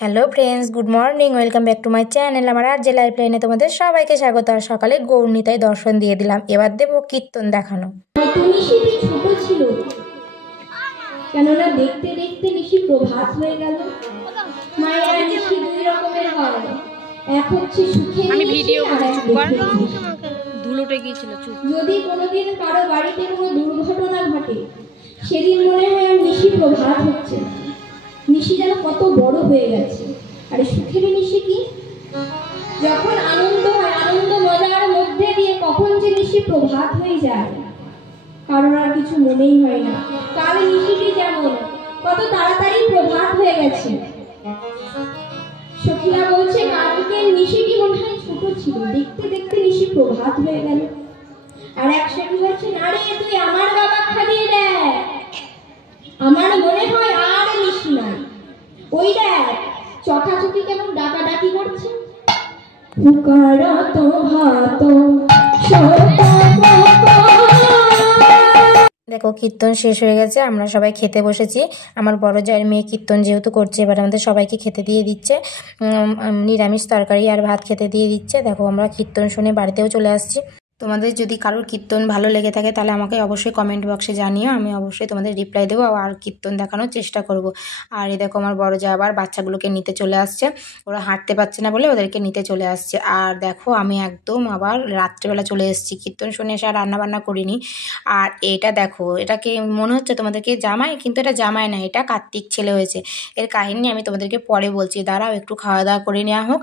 Hello friends, good morning, welcome back to my channel. আমার আর যে life লাইনে তোমাদের সবাইকে স্বাগত। আর সকালে গৌরনীতায় দর্শন দিয়ে দিলাম, এবার দেবো কীর্তন দেখানো। নিশিটি ছোট ছিল, কেননা দেখতে দেখতে নিশি প্রভাত হয়ে গেল। মায়ের নিশি দুই রকমের হয়, এক হচ্ছে সুখের নিশি আর এক দুঃখের নিশি। ধুলোটে গিয়েছিল চুপ। যদি কোনোদিন কারো বাড়িতে কোনো দুর্ঘটনা ঘটে, সেদিন মনে হয় আর নিশি প্রভাত হচ্ছে না, নিশি যেন কত বড় হয়ে গেছে। আর সুখের নিশি কি? যখন আনন্দ হয়, আনন্দ মজার মধ্যে দিয়ে কখন যে নিশি প্রভাত হয়ে যায় কারোর আর কিছু মনেই হয় না। কাল নিশিটি যেমন কত তাড়াতাড়ি প্রভাত হয়ে গেছে। সখীরা বলছে কালকের নিশিটি মনে হয় ছোট ছিল, দেখতে দেখতে নিশি প্রভাত হয়ে গেল। আর এক সখী বলছে, না রে, তুই আমার বাবা খাইয়ে দেখ, আমার মনে হয় আর নিশি নাই। ওই দেখ চটাচটি কেমন ডাকাডাকি করছে। পুকারত হাত দেখো কীর্তন শেষ হয়ে গেছে, আমরা সবাই খেতে বসেছি। আমার বড় জায়ের মেয়ে কীর্তন যেহেতু করছে, এবার আমাদের সবাইকে খেতে দিয়ে দিচ্ছে। নিরামিষ তরকারি আর ভাত খেতে দিয়ে দিচ্ছে। দেখো আমরা কীর্তন শুনে বাড়িতেও চলে আসছি। তোমাদের যদি কারোর কীর্তন ভালো লেগে থাকে তাহলে আমাকে অবশ্যই কমেন্ট বক্সে জানিও, আমি অবশ্যই তোমাদের রিপ্লাই দেবো আর কীর্তন দেখানোর চেষ্টা করব। আর এই দেখো আমার বড় যা আবার বাচ্চাগুলোকে নিতে চলে আসছে, ওরা হাঁটতে পারছে না বলে ওদেরকে নিতে চলে আসছে। আর দেখো আমি একদম আবার রাত্রেবেলা চলে এসেছি, কীর্তন শুনে এসে আর রান্নাবান্না করিনি। আর এটা দেখো, এটাকে মনে হচ্ছে তোমাদেরকে জামাই, কিন্তু এটা জামাই না, এটা কার্তিক ছেলে হয়েছে। এর কাহিনী আমি তোমাদেরকে পরে বলছি, দাঁড়াও একটু খাওয়া দাওয়া করে নেওয়া হোক।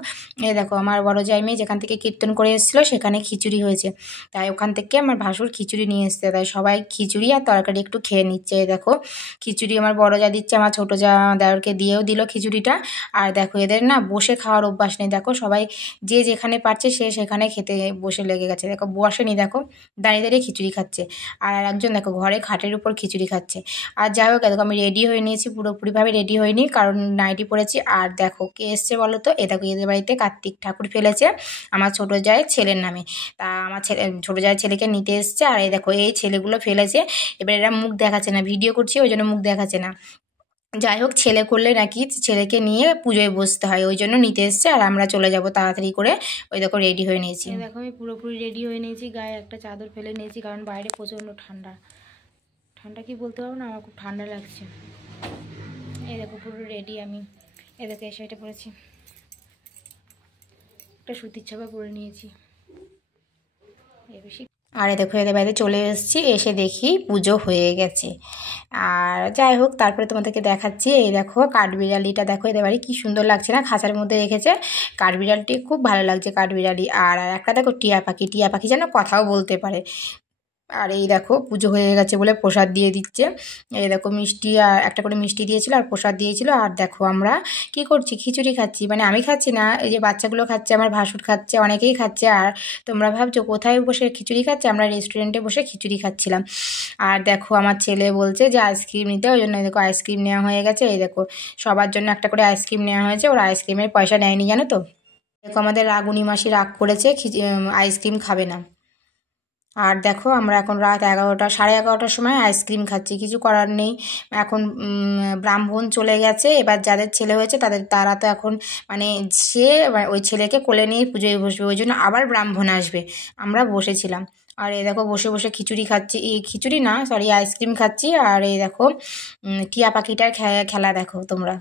এই দেখো আমার বড় জামাই মেয়ে যেখান থেকে কীর্তন করে এসেছিলো সেখানে খিচুড়ি হয়েছে, তাই ওখান থেকে আমার ভাসুর খিচুড়ি নিয়ে এসছে, তাই সবাই খিচুড়ি আর তরকারি একটু খেয়ে নিচ্ছে। দেখো খিচুড়ি আমার বড় যা দিচ্ছে, আমার ছোটো যা দেওরকে দিয়েও দিল খিচুড়িটা। আর দেখো এদের না বসে খাওয়ার অভ্যাস নেই, দেখো সবাই যে যেখানে পারছে সে সেখানে খেতে বসে লেগে গেছে। দেখো বসেনি, দেখো দাঁড়িয়ে দাঁড়িয়ে খিচুড়ি খাচ্ছে। আর একজন দেখো ঘরে খাটের উপর খিচুড়ি খাচ্ছে। আর যাই হোক দেখো আমি রেডি হয়ে নিয়েছি, পুরোপুরিভাবে রেডি হয়নি কারণ নাইটি পরেছি। আর দেখো কে এসছে বলো তো, এ দেখো এদের বাড়িতে কার্তিক ঠাকুর ফেলেছে আমার ছোটো জায়ের ছেলের নামে, তা আমার ছোটো জায়ের ছেলেকে নিতে এসছে। আর এই দেখো এই ছেলেগুলো ফেলেছে, এবার এরা মুখ দেখাচ্ছে না, ভিডিও করছি ওই জন্য মুখ দেখাচ্ছে না। যাই হোক ছেলে করলে নাকি ছেলেকে নিয়ে পুজোয় বসতে হয়, ওই জন্য নিতে এসছে। আর আমরা চলে যাব তাড়াতাড়ি করে। ওই দেখো রেডি হয়ে নিয়েছি, দেখো আমি পুরোপুরি রেডি হয়ে নিয়েছি, গায়ে একটা চাদর ফেলে নিয়েছি কারণ বাইরে প্রচণ্ড ঠান্ডা। ঠান্ডা কি বলতে পারবো না, আমার খুব ঠান্ডা লাগছে। এই দেখো পুরো রেডি আমি, এই দেখো এই শাড়িটা পরেছি, একটা সুতির ছাপা পরে নিয়েছি। আর দেখো এদের বাড়িতে চলে এসেছি, এসে দেখি পুজো হয়ে গেছে। আর যাই হোক তারপরে তোমাদেরকে দেখাচ্ছি। এই দেখো কাঠবিড়ালিটা দেখো, এদের বাড়ি কী সুন্দর লাগছে না, খাঁচার মধ্যে রেখেছে। কাঠবিড়ালিটি খুব ভালো লাগছে কাঠবিড়ালি। আর একটা দেখো টিয়া পাখি, টিয়া পাখি যেন কথাও বলতে পারে। আর এই দেখো পুজো হয়ে গেছে বলে প্রসাদ দিয়ে দিচ্ছে। এই দেখো মিষ্টি, আর একটা করে মিষ্টি দিয়েছিল আর প্রসাদ দিয়েছিল। আর দেখো আমরা কি করছি, খিচুড়ি খাচ্ছি, মানে আমি খাচ্ছি না, এই যে বাচ্চাগুলো খাচ্ছে, আমার ভাসুর খাচ্ছে, অনেকেই খাচ্ছে। আর তোমরা ভাবছো কোথায় বসে খিচুড়ি খাচ্ছে, আমরা রেস্টুরেন্টে বসে খিচুড়ি খাচ্ছিলাম। আর দেখো আমার ছেলে বলছে যে আইসক্রিম নিতে, ওই জন্য দেখো আইসক্রিম নেওয়া হয়ে গেছে। এই দেখো সবার জন্য একটা করে আইসক্রিম নেওয়া হয়েছে, ওরা আইসক্রিমের পয়সা নেয়নি জানো তো। দেখো আমাদের রাগুনি মাসি রাগ করেছে, আইসক্রিম খাবে না। আর দেখো আমরা এখন রাত 11টা, সাড়ে 11টার সময় আইসক্রিম খাচ্ছি, কিছু করার নেই। এখন ব্রাহ্মণ চলে গেছে, এবার যাদের ছেলে হয়েছে তারা তো এখন মানে সে ওই ছেলেকে কোলে নিয়ে পুজোয় বসবে, ওই জন্য আবার ব্রাহ্মণ আসবে। আমরা বসেছিলাম। আর এই দেখো বসে বসে খিচুড়ি খাচ্ছি, এই খিচুড়ি না সরি আইসক্রিম খাচ্ছি। আর এই দেখো টিয়া পাখিটার খেলা দেখো তোমরা,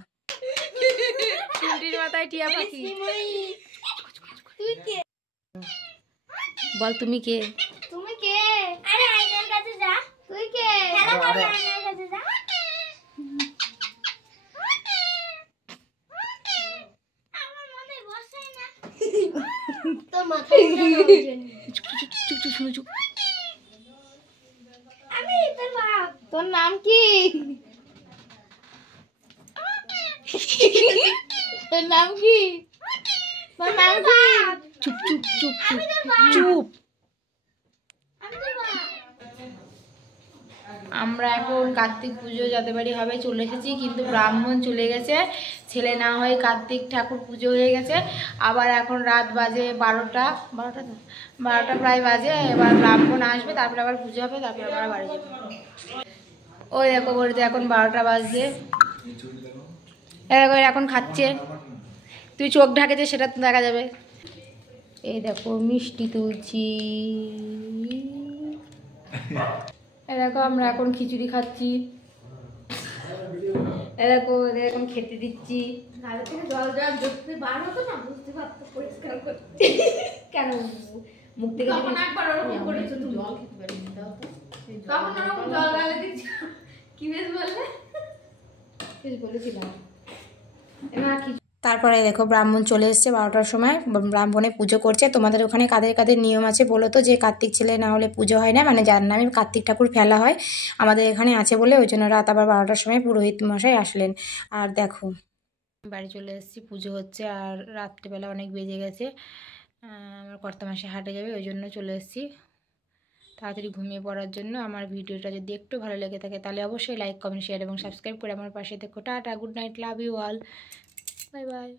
মাথায় টিয়া পাখি। বল তুমি কে? তুমি কে? আরে আয়নার কাছে যা। তুই কে? খেলা করবে আয়নার কাছে যা। আমার মনে বসে না। তোর মাথায় চুপ চুপ শুনো চুপ। আমি তোর বাপ। তোর নাম কি? তোর নাম কি? তোর নাম কি? চুপ চুপ চুপ চুপ চুপ। আমরা এখন কার্তিক পুজো যাদের বাড়ি হবে চলে এসেছি, কিন্তু ব্রাহ্মণ চলে গেছে, ছেলে না হয়ে কার্তিক ঠাকুর পুজো হয়ে গেছে। আবার এখন রাত বাজে 12টা প্রায় বাজে, এবার ব্রাহ্মণ আসবে, তারপরে আবার পুজো হবে, তারপরে আবার বাড়ি যাবে। ওই দেখো বলতে এখন 12টা বাজছে। এরকম এখন খাচ্ছে, তুই চোখ ঢাকেছে সেটা তো দেখা যাবে। এই দেখো মিষ্টি তুলছি, এরকম আমরা এখন খিচুড়ি খাচ্ছি, এরকম ওদের এখন খেতে দিচ্ছি। গালে থেকে জল জল দেখতে বার হতো না, বুঝতে পারতো পরিষ্কার করতে। কেন মুখ থেকে তখন একবার ওরকম করেছো তুমি, জল খেতে পারিনি দাও তো। তখন ওরকম জল গালে দিচ্ছ, কি বেশ বললে? কিছু বলেছিলাম না কি। তারপরে দেখো ব্রাহ্মণ চলে এসছে 12টার সময়, ব্রাহ্মণে পুজো করছে। তোমাদের ওখানে কাদের কাদের নিয়ম আছে বলো তো, যে কার্তিক ছেলে না হলে পুজো হয় না, মানে যার নামে কার্তিক ঠাকুর ফেলা হয়। আমাদের এখানে আছে বলে ওই জন্য রাত আবার 12টার সময় পুরোহিত মশাই আসলেন। আর দেখো বাড়ি চলে এসেছি, পুজো হচ্ছে আর রাত্রিবেলা অনেক বেজে গেছে। আমার কর্তামশাই হাটে যাবে, ওই জন্য চলে এসেছি তাড়াতাড়ি ঘুমিয়ে পড়ার জন্য। আমার ভিডিওটা যদি একটু ভালো লেগে থাকে তাহলে অবশ্যই লাইক কমেন্ট শেয়ার এবং সাবস্ক্রাইব করে আমার পাশে দেখো। Tata, good night, love you all, bye by.